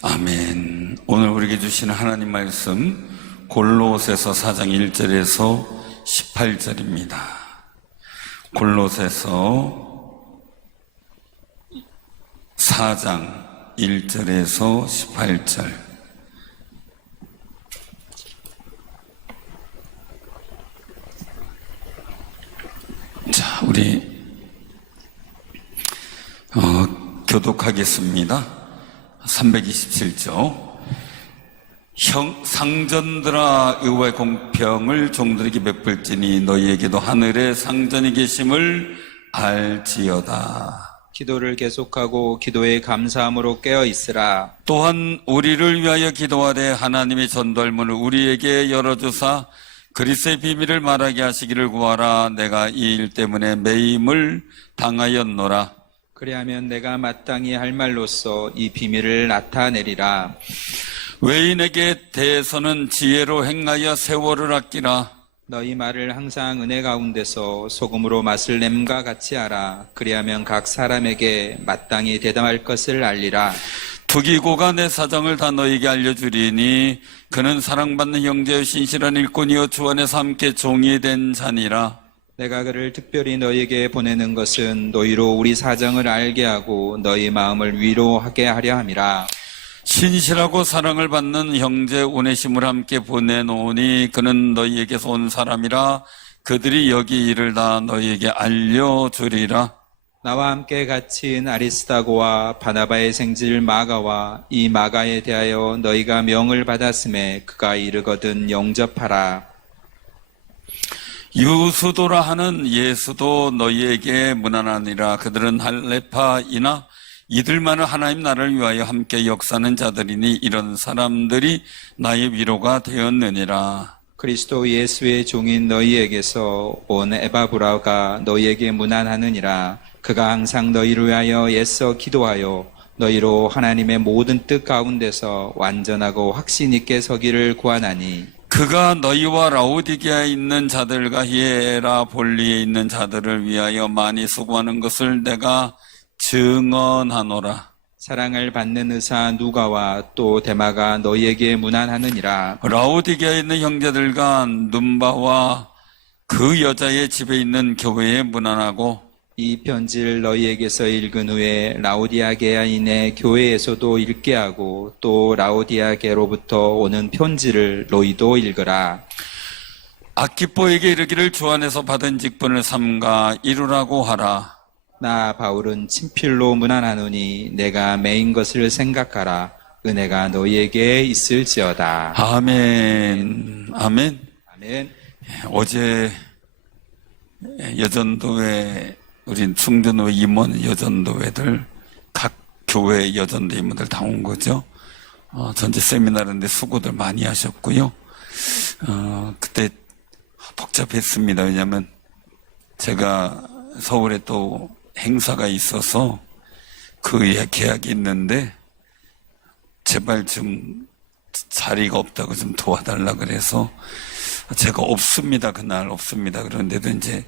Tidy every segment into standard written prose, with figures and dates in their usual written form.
아멘. 오늘 우리에게 주시는 하나님 말씀 골로새서 4장 1절에서 18절입니다. 골로새서 4장 1절에서 18절. 자, 우리 교독하겠습니다. 327조. 상전들아, 의와의 공평을 종들에게 베풀지니 너희에게도 하늘에 상전이 계심을 알지어다. 기도를 계속하고 기도에 감사함으로 깨어 있으라. 또한 우리를 위하여 기도하되 하나님의 전도할 문을 우리에게 열어주사 그리스도의 비밀을 말하게 하시기를 구하라. 내가 이 일 때문에 매임을 당하였노라. 그리하면 내가 마땅히 할 말로써 이 비밀을 나타내리라. 외인에게 대해서는 지혜로 행하여 세월을 아끼라. 너희 말을 항상 은혜 가운데서 소금으로 맛을 냄과 같이 하라. 그리하면 각 사람에게 마땅히 대담할 것을 알리라. 투기고가 내 사정을 다 너희에게 알려주리니 그는 사랑받는 형제의 신실한 일꾼이요 주 안에서 함께 종이 된 자니라. 내가 그를 특별히 너희에게 보내는 것은 너희로 우리 사정을 알게 하고 너희 마음을 위로하게 하려 함이라. 신실하고 사랑을 받는 형제 오네시모를 함께 보내노니 그는 너희에게서 온 사람이라. 그들이 여기 일을 다 너희에게 알려주리라. 나와 함께 갇힌 아리스다고와 바나바의 생질 마가와 이 마가에 대하여 너희가 명을 받았음에 그가 이르거든 영접하라. 유수도라 하는 예수도 너희에게 문안하니라. 그들은 할레파이나 이들만은 하나님 나라를 위하여 함께 역사하는 자들이니 이런 사람들이 나의 위로가 되었느니라. 그리스도 예수의 종인 너희에게서 온 에바브라가 너희에게 문안하느니라. 그가 항상 너희를 위하여 애써 기도하여 너희로 하나님의 모든 뜻 가운데서 완전하고 확신 있게 서기를 구하나니 그가 너희와 라오디게아에 있는 자들과 히에라볼리에 있는 자들을 위하여 많이 수고하는 것을 내가 증언하노라. 사랑을 받는 의사 누가와 또 데마가 너희에게 문안하느니라. 라오디게아에 있는 형제들과 눈바와 그 여자의 집에 있는 교회에 문안하고 이 편지를 너희에게서 읽은 후에 라오디아게아인의 교회에서도 읽게 하고 또 라오디아게로부터 오는 편지를 너희도 읽으라. 아키포에게 이르기를 주 안에서 받은 직분을 삼가 이루라고 하라. 나 바울은 친필로 문안하노니 내가 매인 것을 생각하라. 은혜가 너희에게 있을지어다. 아멘. 아멘. 아멘. 어제 여전도회 우리 충전회 임원 여전도회들 각 교회 여전도 임원들 다 온 거죠. 전체 세미나인데 수고들 많이 하셨고요. 그때 복잡했습니다. 왜냐하면 제가 서울에 또 행사가 있어서 그 계약이 있는데 제발 좀 자리가 없다고 좀 도와달라 그래서 제가 없습니다. 그날 없습니다. 그런데도 이제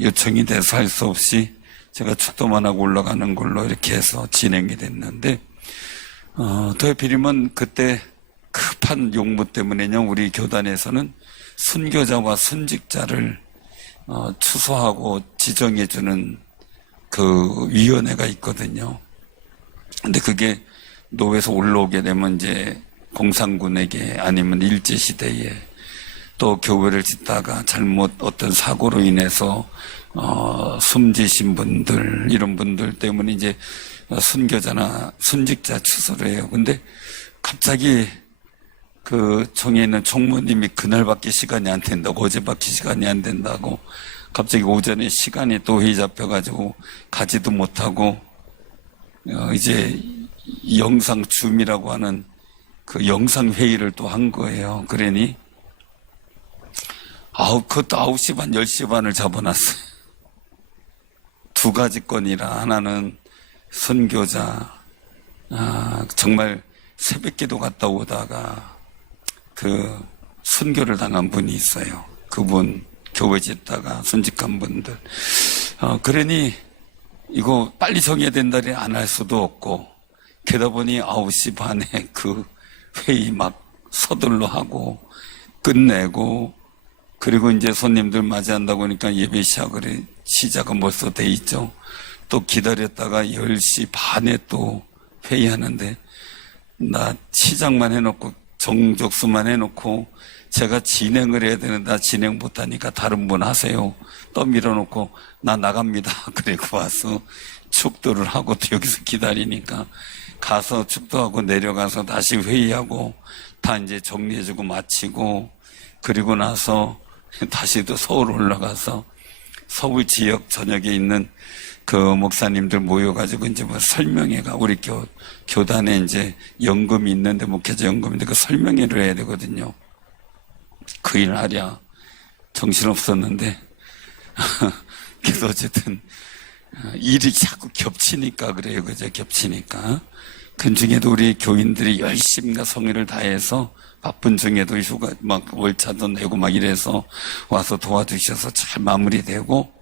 요청이 돼서 할 수 없이 제가 축도만 하고 올라가는 걸로 이렇게 해서 진행이 됐는데 더 하필이면 그때 급한 용무 때문에요. 우리 교단에서는 순교자와 순직자를 추수하고 지정해주는 그 위원회가 있거든요. 근데 그게 노회에서 올라오게 되면 이제 공산군에게 아니면 일제시대에 또 교회를 짓다가 잘못 어떤 사고로 인해서 숨지신 분들 이런 분들 때문에 이제 순교자나 순직자 추수를 해요. 근데 갑자기 그 총에 있는 총무님이 그날밖에 시간이 안 된다고 어제밖에 시간이 안 된다고 갑자기 오전에 시간이 또 회의 잡혀가지고 가지도 못하고 이제 영상 줌이라고 하는 그 영상 회의를 또 한 거예요. 그러니 그것도 9시 반, 10시 반을 잡아놨어요. 두 가지 건이라 하나는 선교자, 정말 새벽 기도 갔다 오다가 그 순교를 당한 분이 있어요. 그분 교회 짓다가 순직한 분들. 그러니 이거 빨리 정해야 된다니 안 할 수도 없고 게다 보니 9시 반에 그 회의 막 서둘러 하고 끝내고, 그리고 이제 손님들 맞이한다고 하니까 예배 시작은 벌써 돼 있죠. 또 기다렸다가 10시 반에 또 회의하는데, 나 시작만 해놓고 정족수만 해놓고 제가 진행을 해야 되는데 나 진행 못하니까 다른 분 하세요. 또 밀어놓고 나 나갑니다. 그리고 와서 축도를 하고 또 여기서 기다리니까 가서 축도하고 내려가서 다시 회의하고 다 이제 정리해주고 마치고, 그리고 나서 다시 또 서울 올라가서 서울 지역 전역에 있는 그 목사님들 모여가지고 이제 뭐 설명회가, 우리 교단에 이제 연금이 있는데, 목회자 연금인데 그 설명회를 해야 되거든요. 그 일 하랴 정신없었는데 그래서 어쨌든 일이 자꾸 겹치니까 그래요. 그죠? 겹치니까. 그 중에도 우리 교인들이 열심과 성의를 다해서 바쁜 중에도 휴가 막 월차도 내고 막 이래서 와서 도와주셔서 잘 마무리되고,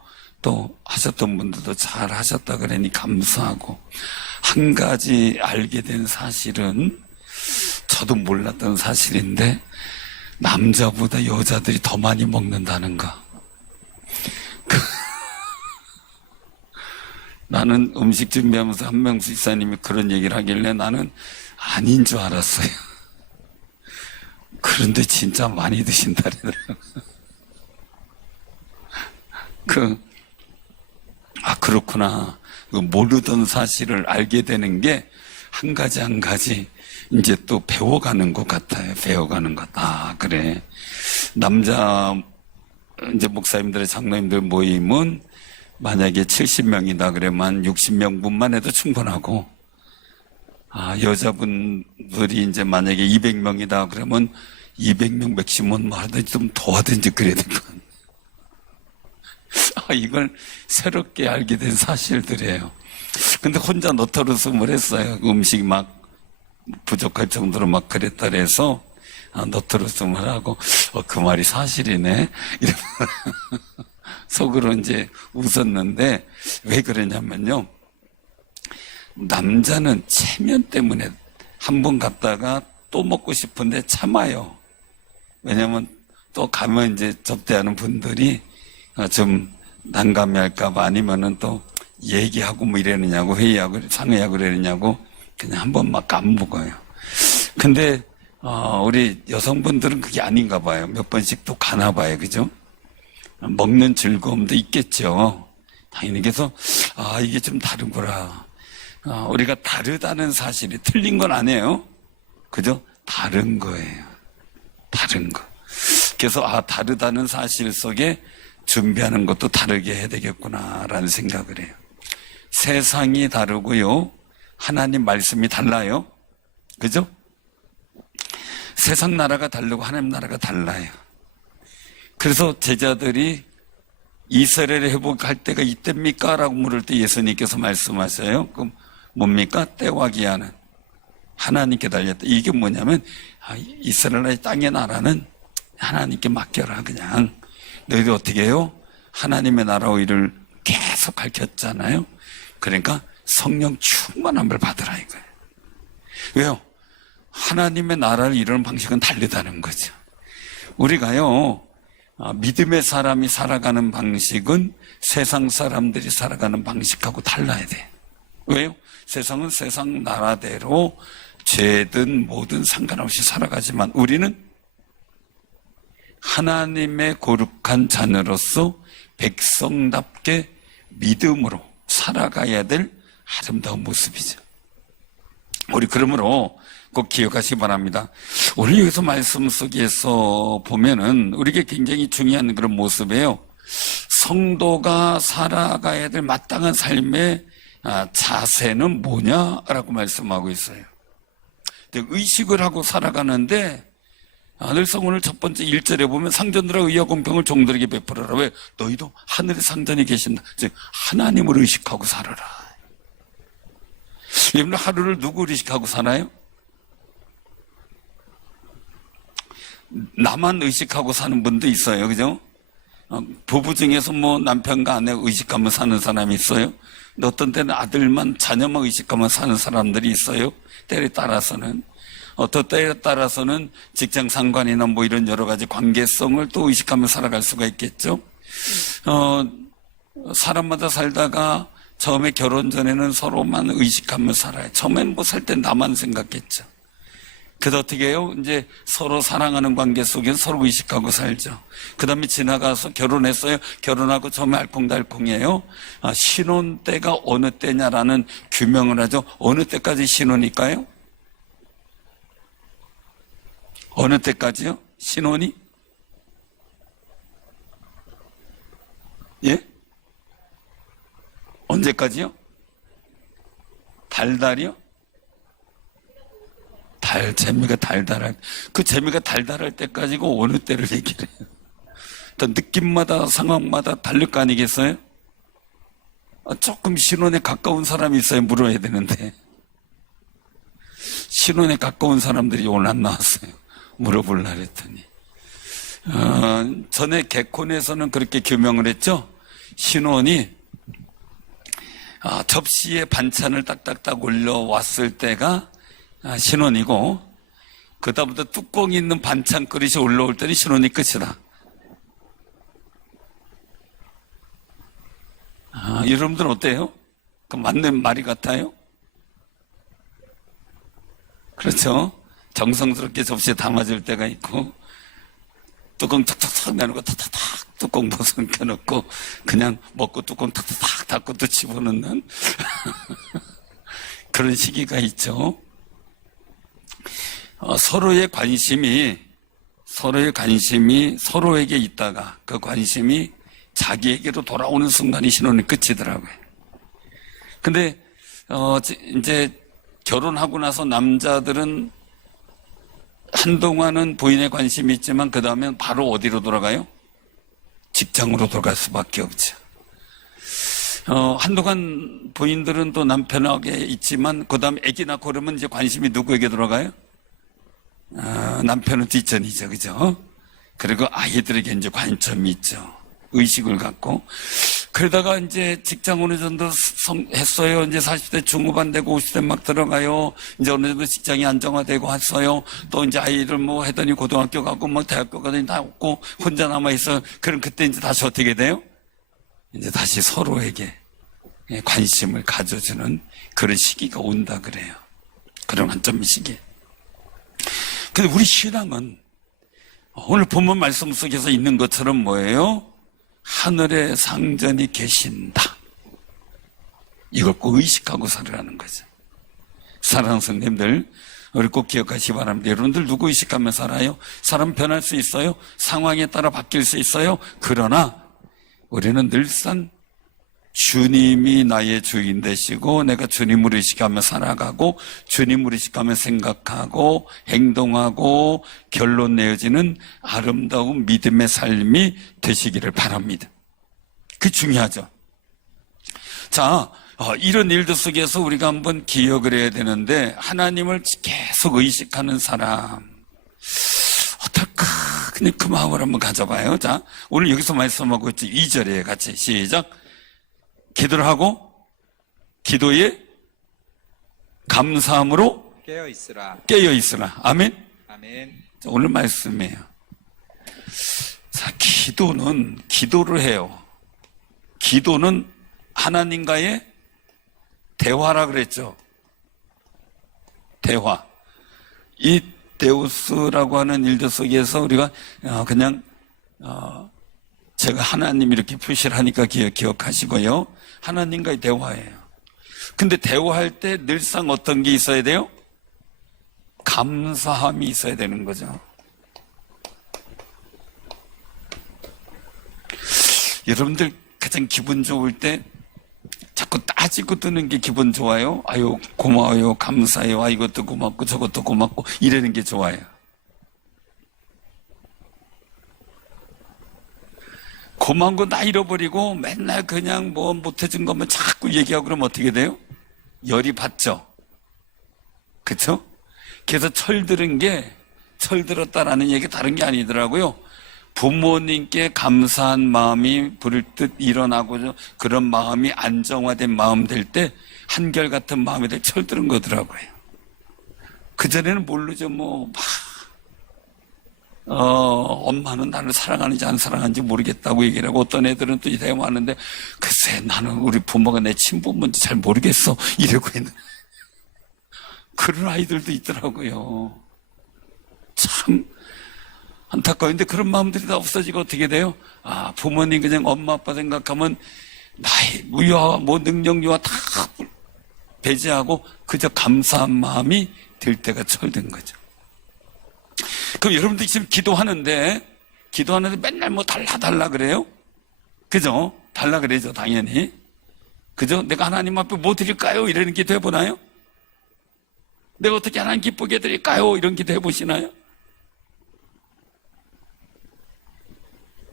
또 하셨던 분들도 잘 하셨다 그러니 감사하고, 한 가지 알게 된 사실은 저도 몰랐던 사실인데, 남자보다 여자들이 더 많이 먹는다는 거. 나는 음식 준비하면서 한명수 집사님이 그런 얘기를 하길래 나는 아닌 줄 알았어요. 그런데 진짜 많이 드신다더라고요. 그렇구나. 모르던 사실을 알게 되는 게 한 가지 한 가지 이제 또 배워가는 것 같아요. 배워가는 것. 그래. 남자 이제 목사님들의 장로님들 모임은 만약에 70명이다 그러면 60명분만 해도 충분하고, 여자분들이 이제 만약에 200명이다 그러면 200명 맥시멈 뭐 하든지 좀 더 하든지 그래야 될 것 같아요. 이걸 새롭게 알게 된 사실들이에요. 근데 혼자 노터루스을 했어요. 음식이 막 부족할 정도로 막 그랬다 그래서 노터루스을 하고, 그 말이 사실이네 이러면 속으로 이제 웃었는데, 왜 그러냐면요, 남자는 체면 때문에 한 번 갔다가 또 먹고 싶은데 참아요. 왜냐면 또 가면 이제 접대하는 분들이 좀 난감해할까봐, 아니면은 또 얘기하고 뭐 이러느냐고, 회의하고 상의하고 이러느냐고 그냥 한 번 막 안 먹어요. 근데 우리 여성분들은 그게 아닌가 봐요. 몇 번씩 또 가나 봐요. 그죠? 먹는 즐거움도 있겠죠. 당연히. 그래서 이게 좀 다르구나. 우리가 다르다는 사실이 틀린 건 아니에요. 그죠? 다른 거예요. 다른 거. 그래서 다르다는 사실 속에 준비하는 것도 다르게 해야 되겠구나라는 생각을 해요. 세상이 다르고요, 하나님 말씀이 달라요. 그죠? 세상 나라가 다르고 하나님 나라가 달라요. 그래서 제자들이 이스라엘을 회복할 때가 이때입니까? 라고 물을 때 예수님께서 말씀하셔요. 그럼 뭡니까? 때와 기한은 하나님께 달렸다. 이게 뭐냐면, 이스라엘의 땅의 나라는 하나님께 맡겨라. 그냥 너희들 어떻게 해요? 하나님의 나라의 일을 계속 가르쳤잖아요. 그러니까 성령 충만함을 받으라 이거예요. 왜요? 하나님의 나라를 이루는 방식은 다르다는 거죠. 우리가요, 믿음의 사람이 살아가는 방식은 세상 사람들이 살아가는 방식하고 달라야 돼. 왜요? 세상은 세상 나라대로 죄든 뭐든 상관없이 살아가지만, 우리는 하나님의 거룩한 자녀로서 백성답게 믿음으로 살아가야 될 아름다운 모습이죠. 우리 그러므로 꼭 기억하시기 바랍니다. 오늘 여기서 말씀 속에서 보면은 우리에게 굉장히 중요한 그런 모습이에요. 성도가 살아가야 될 마땅한 삶의 자세는 뭐냐라고 말씀하고 있어요. 의식을 하고 살아가는데, 늘상 오늘 첫 번째 1절에 보면 상전들아 의와 공평을 종들에게 베풀어라. 왜? 너희도 하늘의 상전이 계신다. 즉 하나님을 의식하고 살아라. 여러분, 하루를 누구 의식하고 사나요? 나만 의식하고 사는 분도 있어요. 그죠? 부부 중에서 뭐 남편과 아내 의식하며 사는 사람이 있어요. 근데 어떤 때는 아들만 자녀만 의식하며 사는 사람들이 있어요. 때에 따라서는. 어떤 때에 따라서는 직장 상관이나 뭐 이런 여러 가지 관계성을 또 의식하며 살아갈 수가 있겠죠. 사람마다 살다가 처음에 결혼 전에는 서로만 의식하며 살아요. 처음에는 뭐 살 때 나만 생각했죠. 그래서 어떻게 해요? 이제 서로 사랑하는 관계 속에서 서로 의식하고 살죠. 그 다음에 지나가서 결혼했어요. 결혼하고 처음에 알콩달콩이에요. 신혼 때가 어느 때냐라는 규명을 하죠. 어느 때까지 신혼일까요? 어느 때까지요? 신혼이? 예? 언제까지요? 달달이요? 재미가 달달할, 그 재미가 달달할 때까지고 어느 때를 얘기를 해요. 느낌마다 상황마다 다를 거 아니겠어요? 조금 신혼에 가까운 사람이 있어야 물어야 되는데 신혼에 가까운 사람들이 오늘 안 나왔어요. 물어보려고 했더니 전에 개콘에서는 그렇게 규명을 했죠. 신혼이 접시에 반찬을 딱딱딱 올려왔을 때가 신혼이고, 그다음부터 뚜껑이 있는 반찬 그릇이 올라올 때는 신혼이 끝이다. 여러분들은 어때요? 그 맞는 말이 같아요? 그렇죠? 정성스럽게 접시에 담아줄 때가 있고, 뚜껑 탁탁탁 내놓고 탁탁탁 뚜껑 벗겨놓고 그냥 먹고 뚜껑 탁탁탁 닫고 또 집어넣는 그런 시기가 있죠. 서로의 관심이 서로에게 있다가 그 관심이 자기에게로 돌아오는 순간이 신혼의 끝이더라고요. 근데 이제 결혼하고 나서 남자들은 한동안은 부인의 관심이 있지만 그 다음엔 바로 어디로 돌아가요? 직장으로 돌아갈 수밖에 없죠. 한동안 부인들은 또 남편에게 있지만 그 다음 아기 낳고 그러면 이제 관심이 누구에게 돌아가요? 남편은 뒷전이죠. 그죠? 그리고 아이들에게 이제 관점이 있죠. 의식을 갖고. 그러다가 이제 직장 어느 정도 했어요. 이제 40대 중후반 되고 50대 막 들어가요. 이제 어느 정도 직장이 안정화되고 왔어요. 또 이제 아이를 뭐 하더니 고등학교 가고 뭐 대학교 가더니 다 없고 혼자 남아있어요. 그럼 그때 이제 다시 어떻게 돼요? 이제 다시 서로에게 관심을 가져주는 그런 시기가 온다 그래요. 그런 관점 시기. 근데 우리 신앙은 오늘 본문 말씀 속에서 있는 것처럼 뭐예요? 하늘에 상전이 계신다. 이걸 꼭 의식하고 살으라는 거죠. 사랑하는 성도님들, 우리 꼭 기억하시기 바랍니다. 여러분들 누구 의식하며 살아요? 사람 변할 수 있어요? 상황에 따라 바뀔 수 있어요? 그러나 우리는 늘상 주님이 나의 주인 되시고 내가 주님을 의식하며 살아가고 주님을 의식하며 생각하고 행동하고 결론 내어지는 아름다운 믿음의 삶이 되시기를 바랍니다. 그게 중요하죠. 자, 이런 일들 속에서 우리가 한번 기억을 해야 되는데 하나님을 계속 의식하는 사람 어떨까? 그냥 그 마음을 한번 가져봐요. 자, 오늘 여기서 말씀하고 있죠. 2절에 같이 시작. 기도를 하고 기도에 감사함으로 깨어 있으라. 아멘. 아멘. 자, 오늘 말씀이에요. 자, 기도를 해요. 기도는 하나님과의 대화라 그랬죠. 대화. 이 데우스라고 하는 일들 속에서 우리가 그냥 제가 하나님 이렇게 표시를 하니까 기억하시고요. 하나님과의 대화예요. 근데 대화할 때 늘상 어떤 게 있어야 돼요? 감사함이 있어야 되는 거죠. 여러분들 가장 기분 좋을 때 자꾸 따지고 뜨는 게 기분 좋아요? 아유, 고마워요, 감사해요, 이것도 고맙고 저것도 고맙고 이러는 게 좋아요. 고마운 거 다 잃어버리고 맨날 그냥 뭐 못해준 것만 자꾸 얘기하고 그러면 어떻게 돼요? 열이 받죠. 그쵸? 그래서 철들었다라는 얘기가 다른 게 아니더라고요. 부모님께 감사한 마음이 불뜻 일어나고 그런 마음이 안정화된 마음 될 때 한결같은 마음이 될 철드는 거더라고요. 그전에는 모르죠. 엄마는 나를 사랑하는지 안 사랑하는지 모르겠다고 얘기를 하고, 어떤 애들은 또 대화하는데 글쎄 나는 우리 부모가 내 친부모인지 잘 모르겠어 이러고 있는 그런 아이들도 있더라고요. 참 안타까운데 그런 마음들이 다 없어지고 어떻게 돼요? 부모님 그냥 엄마 아빠 생각하면 나이 무효와 능력 유아 다 배제하고 그저 감사한 마음이 들 때가 철든 거죠. 그럼 여러분들이 지금 기도하는데 맨날 달라 그래요? 그죠? 달라 그래죠, 당연히. 그죠? 내가 하나님 앞에 뭐 드릴까요? 이런 기도 해보나요? 내가 어떻게 하나님 기쁘게 해드릴까요? 이런 기도 해보시나요?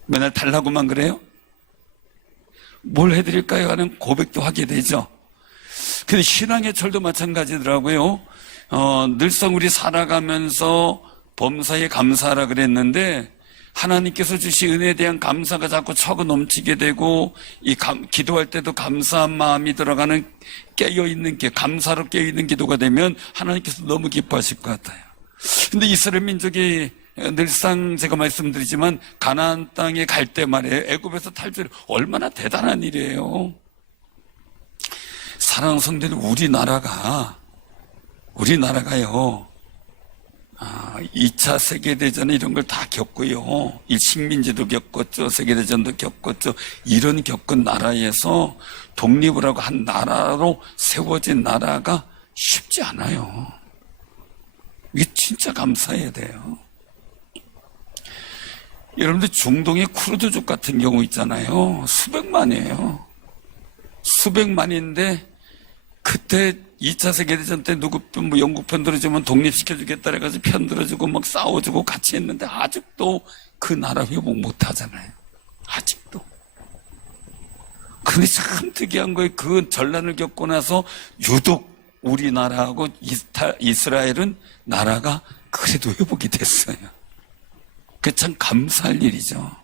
맨날 달라고만 그래요? 뭘 해드릴까요? 하는 고백도 하게 되죠. 근데 신앙의 철도 마찬가지더라고요. 늘상 우리 살아가면서 범사에 감사하라 그랬는데 하나님께서 주신 은혜에 대한 감사가 자꾸 차고 넘치게 되고 기도할 때도 감사한 마음이 들어가는 깨어있는 감사로 깨어있는 기도가 되면 하나님께서 너무 기뻐하실 것 같아요. 근데 이스라엘 민족이 늘상 제가 말씀드리지만 가나안 땅에 갈 때 말이에요. 애굽에서 탈출이 얼마나 대단한 일이에요. 사랑하는 성도들, 우리나라가요. 2차 세계대전 이런 걸 다 겪고요. 이 식민지도 겪었죠. 세계대전도 겪었죠. 이런 겪은 나라에서 독립을 하고 한 나라로 세워진 나라가 쉽지 않아요. 이게 진짜 감사해야 돼요. 여러분들 중동의 쿠르드족 같은 경우 있잖아요. 수백만이에요. 수백만인데 그때 2차 세계대전 때 누구 영국 편 들어주면 독립시켜주겠다 해가지고 편 들어주고 싸워주고 같이 했는데 아직도 그 나라 회복 못 하잖아요. 아직도. 근데 참 특이한 거예요. 그 전란을 겪고 나서 유독 우리나라하고 이스라엘은 나라가 그래도 회복이 됐어요. 그게 참 감사할 일이죠.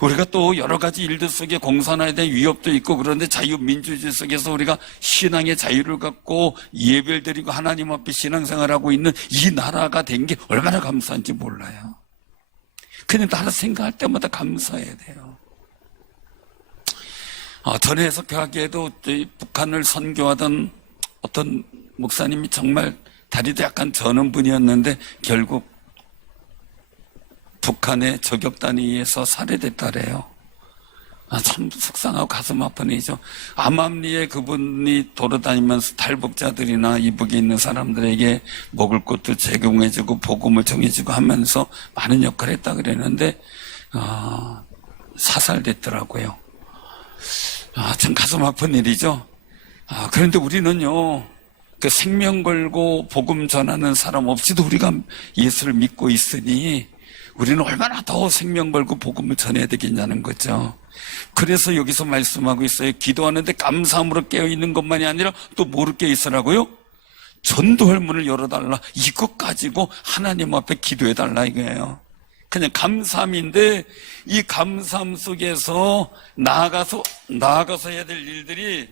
우리가 또 여러 가지 일들 속에 공산화에 대한 위협도 있고 그런데 자유민주주의 속에서 우리가 신앙의 자유를 갖고 예배를 드리고 하나님 앞에 신앙생활하고 있는 이 나라가 된 게 얼마나 감사한지 몰라요. 그냥 나라 생각할 때마다 감사해야 돼요. 전에 해석하기에도 북한을 선교하던 어떤 목사님이 정말 다리도 약간 저는 분이었는데 결국 북한의 저격단에 의해서 살해됐다래요. 참 속상하고 가슴 아픈 일이죠. 암암리에 그분이 돌아다니면서 탈북자들이나 이북에 있는 사람들에게 먹을 것도 제공해주고 복음을 전해주고 하면서 많은 역할을 했다 그랬는데 사살됐더라고요. 참 가슴 아픈 일이죠. 그런데 우리는요, 그 생명 걸고 복음 전하는 사람 없이도 우리가 예수를 믿고 있으니 우리는 얼마나 더 생명 걸고 복음을 전해야 되겠냐는 거죠. 그래서 여기서 말씀하고 있어요. 기도하는데 감사함으로 깨어있는 것만이 아니라 또 뭐로 깨어있으라고요? 전도할 문을 열어달라. 이것 가지고 하나님 앞에 기도해달라 이거예요. 그냥 감사함인데 이 감사함 속에서 나아가서 해야 될 일들이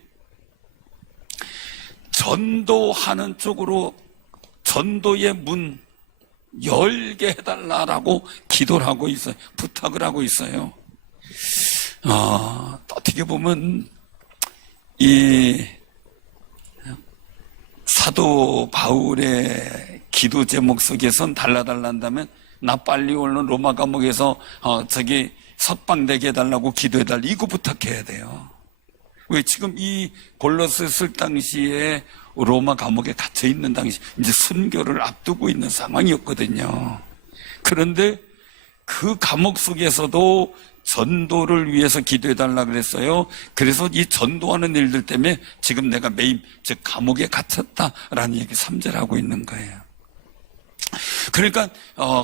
전도하는 쪽으로 전도의 문 열게 해달라라고 기도를 하고 있어요. 부탁을 하고 있어요. 어떻게 보면 이 사도 바울의 기도 제목 속에선 달라달란다면 나 빨리 오는 로마 감옥에서 석방되게 해달라고 기도해달라 이거 부탁해야 돼요. 왜 지금 이 골로새 쓸 당시에 로마 감옥에 갇혀 있는 당시 이제 순교를 앞두고 있는 상황이었거든요. 그런데 그 감옥 속에서도 전도를 위해서 기도해달라 그랬어요. 그래서 이 전도하는 일들 때문에 지금 내가 매임, 즉 감옥에 갇혔다라는 얘기 3절 하고 있는 거예요. 그러니까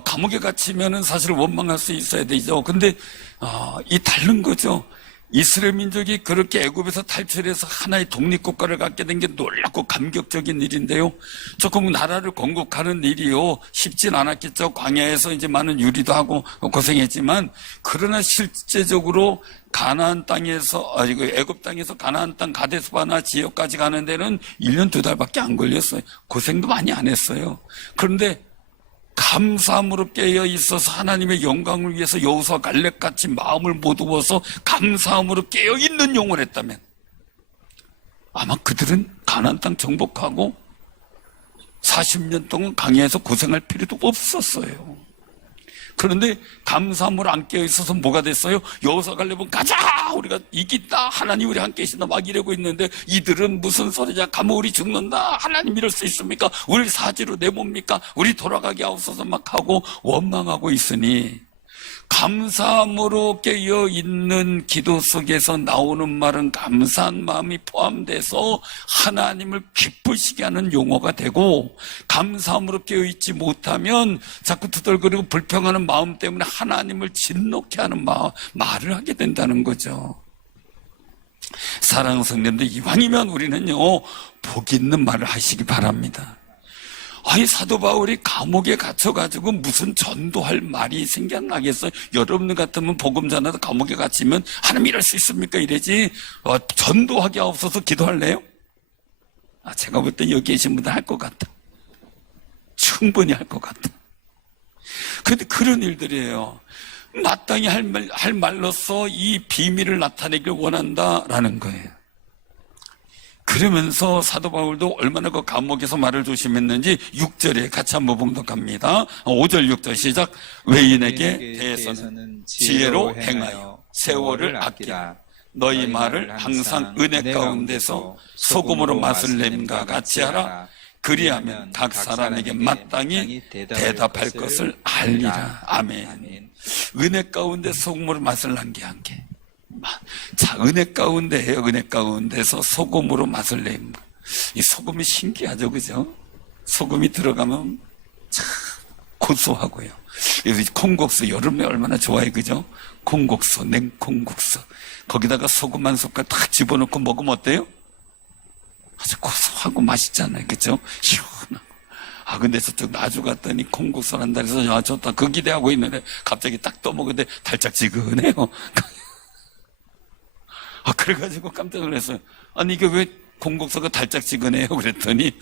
감옥에 갇히면은 사실 원망할 수 있어야 되죠. 근데 이 다른 거죠. 이스라엘 민족이 그렇게 애굽에서 탈출해서 하나의 독립국가를 갖게 된 게 놀랍고 감격적인 일인데요. 조금 나라를 건국하는 일이요. 쉽진 않았겠죠. 광야에서 이제 많은 유리도 하고 고생했지만, 그러나 실제적으로 가나안 땅에서, 애굽 땅에서 가나안 땅 가데스바나 지역까지 가는 데는 1년 2달밖에 안 걸렸어요. 고생도 많이 안 했어요. 그런데 감사함으로 깨어 있어서 하나님의 영광을 위해서 여호수아 갈렙같이 마음을 모두어서 감사함으로 깨어 있는 용을 했다면 아마 그들은 가나안 땅 정복하고 40년 동안 광야에서 고생할 필요도 없었어요. 그런데 감사함으로 안 깨어 있어서 뭐가 됐어요? 여호수아 갈렙은 가자! 우리가 이긴다! 하나님 우리 함께 계신다! 막 이러고 있는데 이들은 무슨 소리냐? 가면 우리 죽는다! 하나님 이럴 수 있습니까? 우리 사지로 내봅니까? 우리 돌아가게 하옵소서 막 하고 원망하고 있으니, 감사함으로 깨어 있는 기도 속에서 나오는 말은 감사한 마음이 포함돼서 하나님을 기쁘시게 하는 용어가 되고, 감사함으로 깨어 있지 못하면 자꾸 투덜거리고 불평하는 마음 때문에 하나님을 진노케 하는 말을 하게 된다는 거죠. 사랑하는 성도님들, 이왕이면 우리는요, 복 있는 말을 하시기 바랍니다. 아니, 사도 바울이 감옥에 갇혀가지고 무슨 전도할 말이 생겨나겠어요? 여러분 같으면 복음 전하다 감옥에 갇히면 하나님 이럴 수 있습니까? 이래지. 전도하게 하옵소서 기도할래요? 제가 볼 때 여기 계신 분들 할 것 같다. 충분히 할 것 같다. 근데 그런 일들이에요. 마땅히 할 말로서 이 비밀을 나타내길 원한다라는 거예요. 그러면서 사도 바울도 얼마나 그 감옥에서 말을 조심했는지 6절에 같이 한번 봉독합니다. 5절 6절 시작. 외인에게 대해서는 지혜로 행하여 세월을 아끼라. 너희 말을 항상 은혜 가운데서 소금으로 맛을 냄과 같이 하라. 그리하면 각 사람에게 마땅히 대답할 것을 알리라. 아멘. 은혜 가운데 소금으로 맛을 남게 한 게. 자, 은혜 가운데에요. 은혜 가운데서 소금으로 맛을 내는 거. 이 소금이 신기하죠, 그죠? 소금이 들어가면 참 고소하고요. 콩국수 여름에 얼마나 좋아해, 그죠? 콩국수, 냉콩국수. 거기다가 소금 한 숟갈 딱 집어넣고 먹으면 어때요? 아주 고소하고 맛있잖아요, 그죠? 시원하고. 근데 저쪽 나주 갔더니 콩국수 한다 해서 좋다 그 기대하고 있는데 갑자기 딱 떠먹는데 달짝지근해요. 그래가지고 깜짝 놀랐어요. 아니, 이게 왜 콩국수가 달짝지근해요? 그랬더니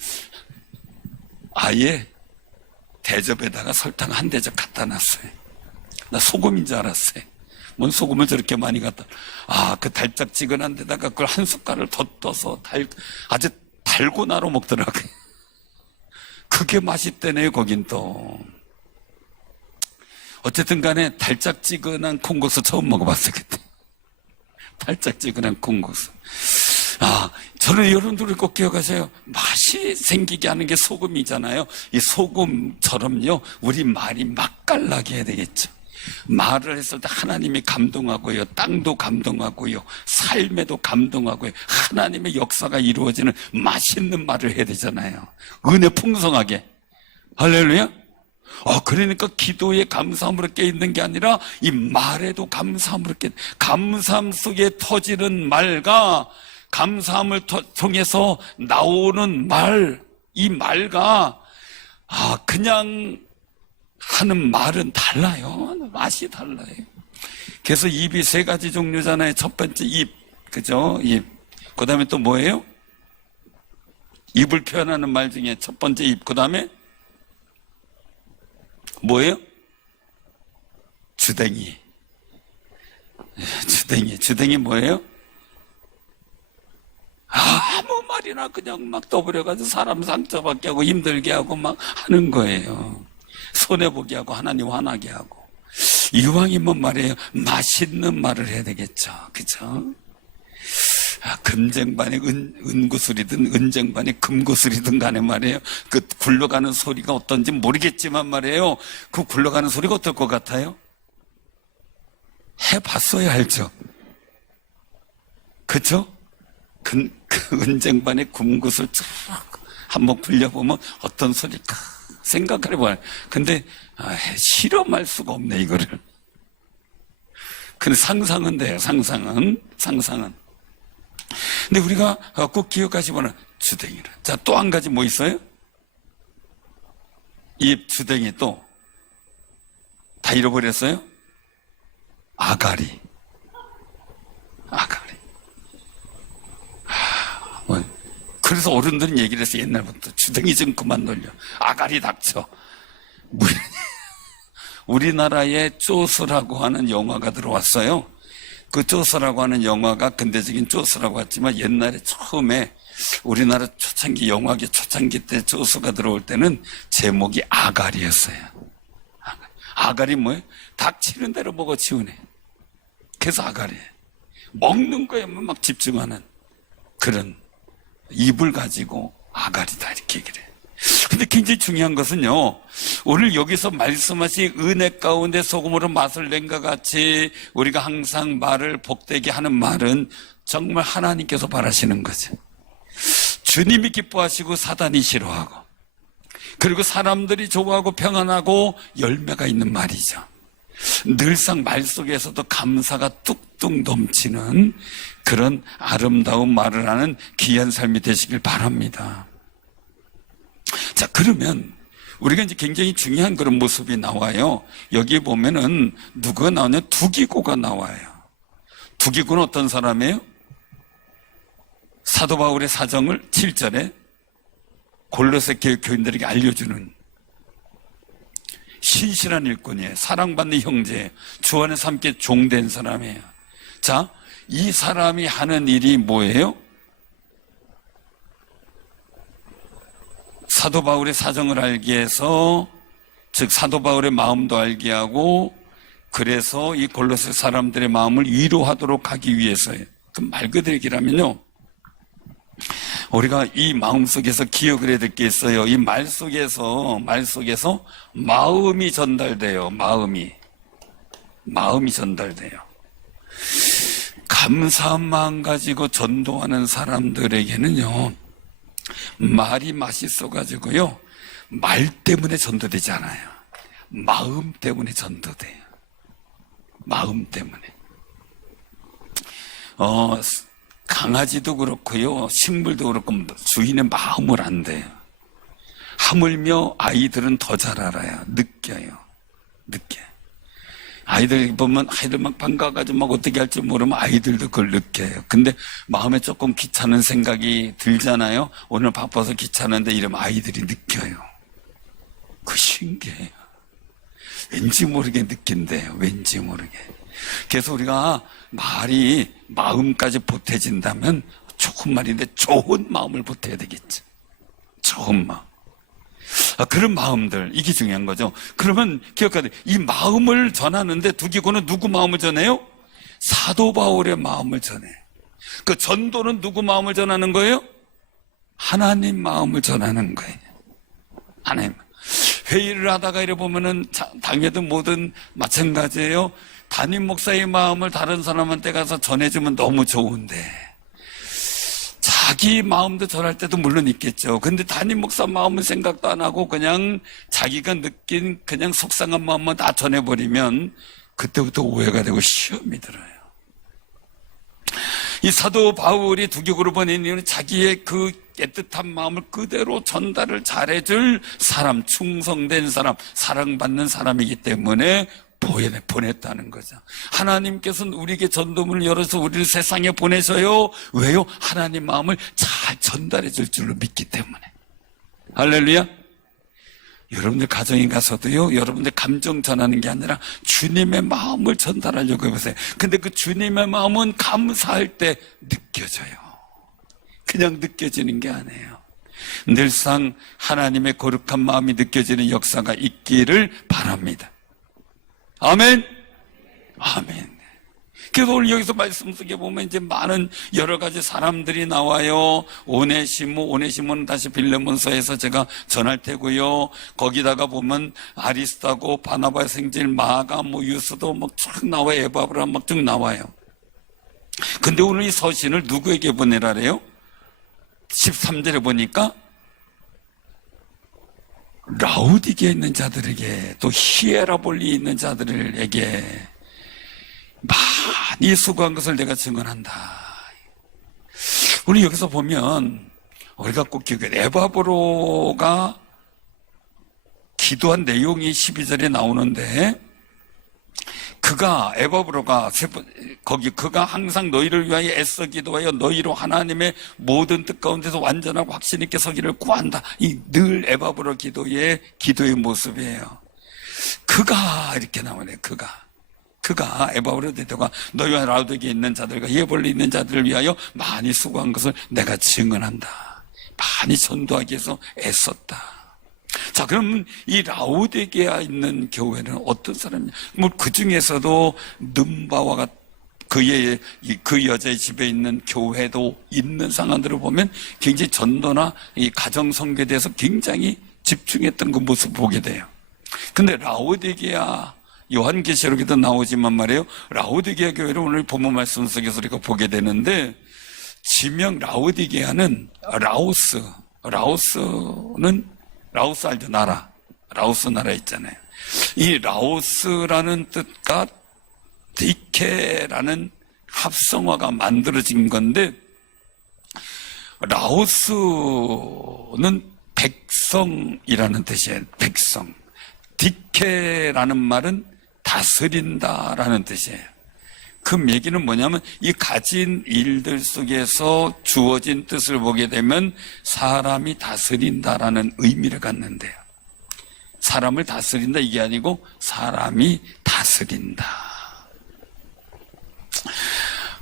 아예 대접에다가 설탕 한 대접 갖다 놨어요. 나 소금인 줄 알았어요. 뭔 소금을 저렇게 많이 갖다. 그 달짝지근한 데다가 그걸 한 숟갈을 더 떠서 아주 달고 나로 먹더라고요. 그게 맛있대네요, 거긴 또. 어쨌든 간에 달짝지근한 콩국수 처음 먹어봤어요, 그때. 달짝지근한 콩국수. 저는 여러분들이 꼭 기억하세요. 맛이 생기게 하는 게 소금이잖아요. 이 소금처럼요, 우리 말이 맛깔나게 해야 되겠죠. 말을 했을 때 하나님이 감동하고요, 땅도 감동하고요, 삶에도 감동하고요, 하나님의 역사가 이루어지는 맛있는 말을 해야 되잖아요. 은혜 풍성하게. 할렐루야. 그러니까 기도에 감사함으로 깨있는 게 아니라 이 말에도 감사함으로 감사함 속에 터지는 말과 감사함을 통해서 나오는 말, 이 말과 그냥 하는 말은 달라요. 맛이 달라요. 그래서 입이 세 가지 종류잖아요. 첫 번째 입, 그죠? 입. 그 다음에 또 뭐예요? 입을 표현하는 말 중에 첫 번째 입, 그 다음에 뭐예요? 주댕이. 주댕이 뭐예요? 아무 말이나 그냥 막 떠버려가지고 사람 상처받게 하고 힘들게 하고 막 하는 거예요. 손해보게 하고 하나님 화나게 하고. 이왕이면 말이에요, 맛있는 말을 해야 되겠죠. 그죠? 금쟁반에 은구슬이든 은쟁반에 금구슬이든 간에 말이에요, 그 굴러가는 소리가 어떤지 모르겠지만 말이에요, 그 굴러가는 소리가 어떨 것 같아요? 해봤어야 알죠. 그죠? 그 은쟁반에 금구슬 쫙 한번 굴려보면 어떤 소리일까 생각을 해봐요. 근데 실험할 수가 없네, 이거를. 근데 상상은 돼요. 상상은. 근데 우리가 꼭 기억하시면 주댕이라. 자, 또 한 가지 뭐 있어요? 이 주댕이 또 다 잃어버렸어요? 아가리. 그래서 어른들은 얘기를 해서 옛날부터 주댕이 좀 그만 놀려. 아가리 닥쳐. 우리나라에 쪼스라고 하는 영화가 들어왔어요. 그 쪼스라고 하는 영화가 근대적인 쪼스라고 했지만 옛날에 처음에 우리나라 초창기 영화계 초창기 때 쪼스가 들어올 때는 제목이 아가리였어요. 아가리 뭐예요? 닥치는 대로 먹어 치우네. 그래서 아가리. 먹는 거에만 막 집중하는 그런 입을 가지고 아가리다 이렇게 얘기를 해요. 근데 굉장히 중요한 것은요, 오늘 여기서 말씀하신 은혜 가운데 소금으로 맛을 낸 것 같이 우리가 항상 말을 복되게 하는 말은 정말 하나님께서 바라시는 거죠. 주님이 기뻐하시고 사단이 싫어하고, 그리고 사람들이 좋아하고 평안하고 열매가 있는 말이죠. 늘상 말 속에서도 감사가 뚝뚝 넘치는 그런 아름다운 말을 하는 귀한 삶이 되시길 바랍니다. 자, 그러면 우리가 이제 굉장히 중요한 그런 모습이 나와요. 여기 보면은 누가 나오냐? 두기고가 나와요. 두기고는 어떤 사람이에요? 사도 바울의 사정을 7절에 골로새 교회 교인들에게 알려주는 신실한 일꾼이에요. 사랑받는 형제예요. 주 안에서 함께 종된 사람이에요. 자, 이 사람이 하는 일이 뭐예요? 사도 바울의 사정을 알게 해서, 즉 사도 바울의 마음도 알게 하고, 그래서 이 골로새 사람들의 마음을 위로하도록 하기 위해서예요. 그 말 그대로 얘기하면요, 우리가 이 마음 속에서 기억을 해야 될 게 있어요. 이 말 속에서 마음이 전달돼요. 마음이 전달돼요. 감사한 마음 가지고 전도하는 사람들에게는요, 말이 맛있어가지고요, 말 때문에 전도되지 않아요. 마음 때문에 전도돼요. 마음 때문에. 강아지도 그렇고요, 식물도 그렇고 주인의 마음을 안 돼요. 하물며 아이들은 더 잘 알아요. 느껴요. 아이들 보면 아이들 막 반가워가지고 막 어떻게 할지 모르면 아이들도 그걸 느껴요. 근데 마음에 조금 귀찮은 생각이 들잖아요. 오늘 바빠서 귀찮은데 이러면 아이들이 느껴요. 그 신기해요. 왠지 모르게 느낀대요. 왠지 모르게. 그래서 우리가 말이 마음까지 보태진다면 좋은 말인데 좋은 마음을 보태야 되겠죠. 좋은 마음. 그런 마음들, 이게 중요한 거죠. 그러면 기억하세요. 이 마음을 전하는데 두기고는 누구 마음을 전해요? 사도 바울의 마음을 전해요. 그 전도는 누구 마음을 전하는 거예요? 하나님 마음을 전하는 거예요. 하나님. 회의를 하다가 이래 보면은 당회든 뭐든 마찬가지예요. 담임 목사의 마음을 다른 사람한테 가서 전해주면 너무 좋은데, 자기 마음도 전할 때도 물론 있겠죠. 근데 담임 목사 마음은 생각도 안 하고 그냥 자기가 느낀 그냥 속상한 마음만 다 전해버리면 그때부터 오해가 되고 시험이 들어요. 이 사도 바울이 두기고로 보낸 이유는 자기의 그 애틋한 마음을 그대로 전달을 잘해줄 사람, 충성된 사람, 사랑받는 사람이기 때문에 보냈다는 거죠. 하나님께서는 우리에게 전도문을 열어서 우리를 세상에 보내셔요. 왜요? 하나님 마음을 잘 전달해 줄 줄로 믿기 때문에. 할렐루야. 여러분들 가정에 가서도요, 여러분들 감정 전하는 게 아니라 주님의 마음을 전달하려고 해보세요. 근데 그 주님의 마음은 감사할 때 느껴져요. 그냥 느껴지는 게 아니에요. 늘상 하나님의 거룩한 마음이 느껴지는 역사가 있기를 바랍니다. 아멘. 아멘. 그래서 오늘 여기서 말씀 속에 보면 이제 많은 여러 가지 사람들이 나와요. 오네시모는 다시 빌레몬서에서 제가 전할 테고요. 거기다가 보면 아리스타고 바나바의 생질 마가 유스도 막 쭉 나와요. 에바브라 막 쭉 나와요. 근데 오늘 이 서신을 누구에게 보내라래요? 13절에 보니까 라우디게에 있는 자들에게, 또 히에라볼리에 있는 자들에게 많이 수고한 것을 내가 증언한다. 우리 여기서 보면 우리가 꼭 기억해. 에바브로가 기도한 내용이 12절에 나오는데, 에바브로가 그가 항상 너희를 위하여 애써 기도하여 너희로 하나님의 모든 뜻 가운데서 완전하고 확신 있게 서기를 구한다. 이 늘 에바브로 기도의 모습이에요. 그가 이렇게 나오네. 그가 에바브로 기도가 너희와 라우디게에 있는 자들과 히에볼리에 있는 자들을 위하여 많이 수고한 것을 내가 증언한다. 많이 전도하기 위해서 애썼다. 자, 그럼 이 라우디게아 있는 교회는 어떤 사람이냐? 뭐 그 중에서도 num바와 그 여자의 집에 있는 교회도 있는 상황들을 보면 굉장히 전도나 이 가정 선교에 대해서 굉장히 집중했던 그 모습을 보게 돼요. 근데 라우디게아, 요한계시록에도 나오지만 말이에요. 라우디게아 교회를 오늘 본문 말씀 속에서 우리가 보게 되는데, 지명 라우디게아는 라오스는 라오스 알죠? 나라. 라오스 나라 있잖아요. 이 라오스라는 뜻과 디케라는 합성어가 만들어진 건데, 라오스는 백성이라는 뜻이에요. 백성. 디케라는 말은 다스린다라는 뜻이에요. 그 얘기는 뭐냐면 이 가진 일들 속에서 주어진 뜻을 보게 되면 사람이 다스린다라는 의미를 갖는데요. 사람을 다스린다 이게 아니고 사람이 다스린다.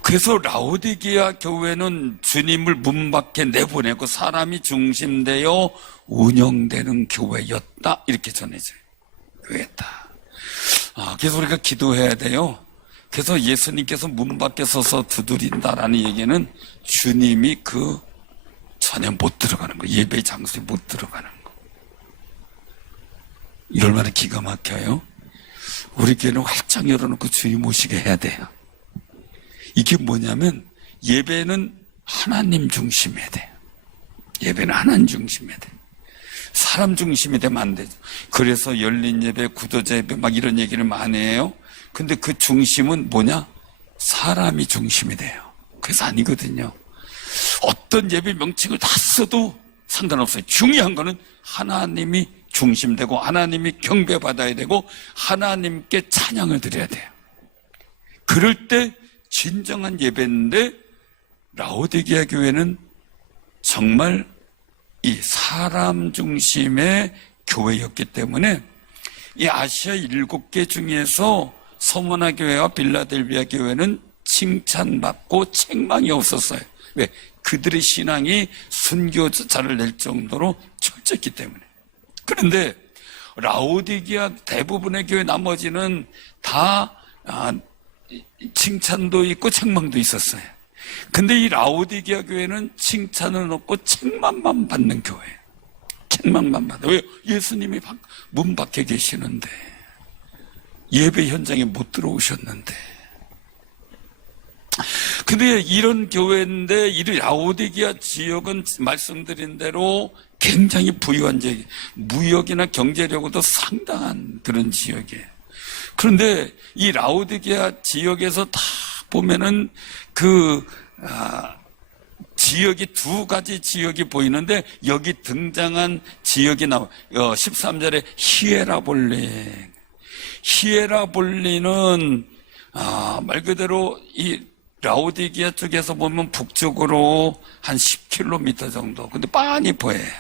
그래서 라우디게아 교회는 주님을 문 밖에 내보내고 사람이 중심되어 운영되는 교회였다. 이렇게 전해져요. 교회였다. 그래서 우리가 기도해야 돼요. 그래서 예수님께서 문 밖에 서서 두드린다라는 얘기는 주님이 그 전에 못 들어가는 거, 예배 장소에 못 들어가는 거. 이 얼마나 기가 막혀요? 우리 교회는 활짝 열어놓고 주님 모시게 해야 돼요. 이게 뭐냐면 예배는 하나님 중심해야 돼요. 예배는 하나님 중심해야 돼요. 사람 중심이 되면 안 되죠. 그래서 열린 예배, 구도자 예배 막 이런 얘기를 많이 해요. 근데 그 중심은 뭐냐? 사람이 중심이 돼요. 그래서 아니거든요. 어떤 예배 명칭을 다 써도 상관없어요. 중요한 거는 하나님이 중심되고 하나님이 경배받아야 되고 하나님께 찬양을 드려야 돼요. 그럴 때 진정한 예배인데, 라우디게아 교회는 정말 이 사람 중심의 교회였기 때문에 이 아시아 7개 중에서 서머나 교회와 빌라델비아 교회는 칭찬받고 책망이 없었어요. 왜? 그들의 신앙이 순교자를 낼 정도로 철저했기 때문에. 그런데 라우디게아 대부분의 교회 나머지는 다 칭찬도 있고 책망도 있었어요. 근데 이 라우디게아 교회는 칭찬은 없고 책망만 받는 교회예요. 책망만 받아. 왜? 예수님이 문 밖에 계시는데, 예배 현장에 못 들어오셨는데. 근데 이런 교회인데, 이 라우디게아 지역은 말씀드린 대로 굉장히 부유한 지역, 무역이나 경제력으로도 상당한 그런 지역이에요. 그런데 이 라우디게아 지역에서 다 보면은 지역이 두 가지 지역이 보이는데, 여기 등장한 지역이 13절에 히에라볼리는 말 그대로 이 라우디게아 쪽에서 보면 북쪽으로 한 10km 정도. 근데 빤히 보여요.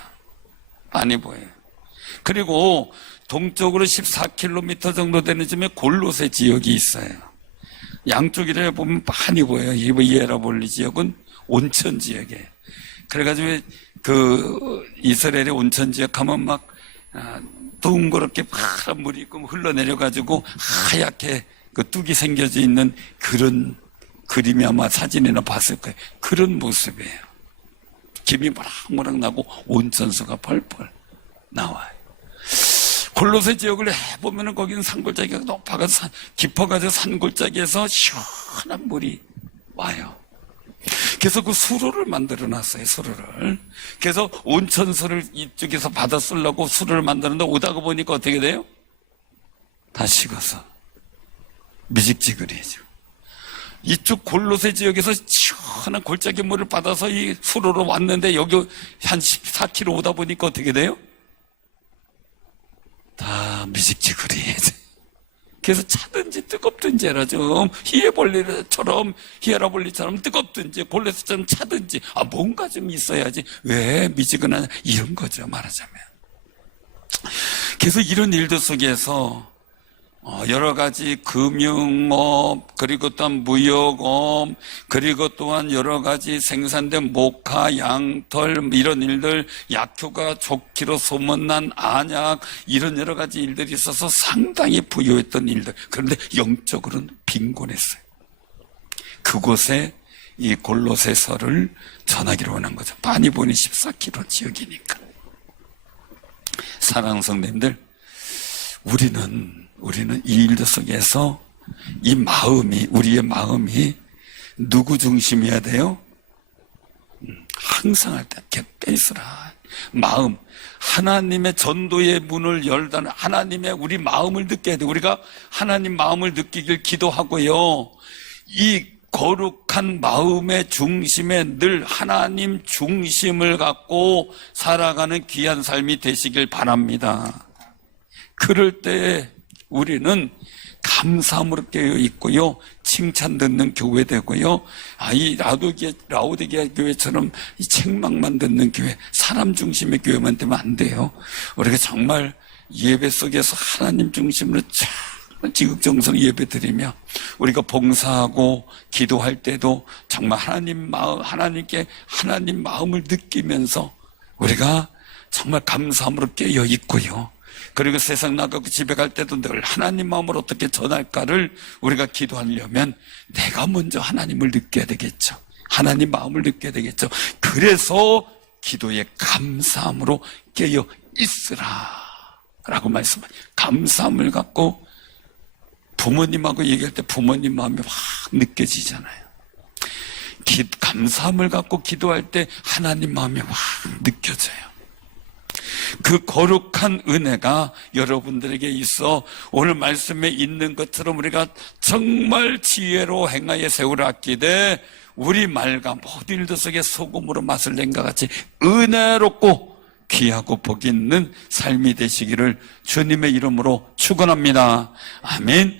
그리고 동쪽으로 14km 정도 되는 쯤에 골로새 지역이 있어요. 양쪽이라 보면 빤히 보여요. 이 히에라볼리 지역은 온천 지역이에요. 그래가지고 이스라엘의 온천 지역 가면 막 둥그렇게 파란 물이 있고 흘러내려가지고 하얗게 그 뚝이 생겨져 있는 그런 그림이 아마 사진이나 봤을 거예요. 그런 모습이에요. 김이 모락모락 나고 온천수가 펄펄 나와요. 골로새 지역을 해보면은 거기는 산골짜기가 높아가서 깊어가지고 산골짜기에서 시원한 물이 와요. 그래서 그 수로를 만들어 놨어요, 수로를. 그래서 온천수를 이쪽에서 받아 쓰려고 수로를 만드는데 오다가 보니까 어떻게 돼요? 다 식어서 미직지근해져. 이쪽 골로새 지역에서 시원한 골짜기 물을 받아서 이 수로로 왔는데 여기 한 14km 오다 보니까 어떻게 돼요? 다 미직지근해져. 그래서 차든지 뜨겁든지 해라 좀 히에라볼리처럼 뜨겁든지 골로새처럼 차든지 뭔가 좀 있어야지 왜 미지근하냐 이런 거죠 말하자면. 그래서 이런 일들 속에서 여러 가지 금융업, 그리고 또한 무역업, 그리고 또한 여러 가지 생산된 목화, 양털, 이런 일들, 약효가 좋기로 소문난 안약, 이런 여러 가지 일들이 있어서 상당히 부유했던 일들. 그런데 영적으로는 빈곤했어요. 그곳에 이 골로새서를 전하기로 원한 거죠. 바니보니 14km 지역이니까. 사랑하는 성도님들, 우리는 이 일들 속에서 우리의 마음이 누구 중심이어야 돼요? 항상 할 때 곁에 있으라. 마음, 하나님의 전도의 문을 열다는 하나님의 우리 마음을 느껴야 돼. 우리가 하나님 마음을 느끼길 기도하고요. 이 거룩한 마음의 중심에 늘 하나님 중심을 갖고 살아가는 귀한 삶이 되시길 바랍니다. 그럴 때 우리는 감사함으로 깨어 있고요, 칭찬 듣는 교회 되고요. 이 라오디게아 교회처럼 이 책망만 듣는 교회, 사람 중심의 교회만 되면 안 돼요. 우리가 정말 예배 속에서 하나님 중심으로 지극정성 예배 드리며 우리가 봉사하고 기도할 때도 정말 하나님께 하나님 마음을 느끼면서 우리가 정말 감사함으로 깨어 있고요. 그리고 세상 나가고 집에 갈 때도 늘 하나님 마음을 어떻게 전할까를 우리가 기도하려면 내가 먼저 하나님을 느껴야 되겠죠. 하나님 마음을 느껴야 되겠죠. 그래서 기도에 감사함으로 깨어 있으라 라고 말씀하세요. 감사함을 갖고 부모님하고 얘기할 때 부모님 마음이 확 느껴지잖아요. 감사함을 갖고 기도할 때 하나님 마음이 확 느껴져요. 그 거룩한 은혜가 여러분들에게 있어 오늘 말씀에 있는 것처럼 우리가 정말 지혜로 행하여 세우라 아끼되 우리 말과 모든 일들 속에 소금으로 맛을 낸 것 같이 은혜롭고 귀하고 복 있는 삶이 되시기를 주님의 이름으로 축원합니다. 아멘.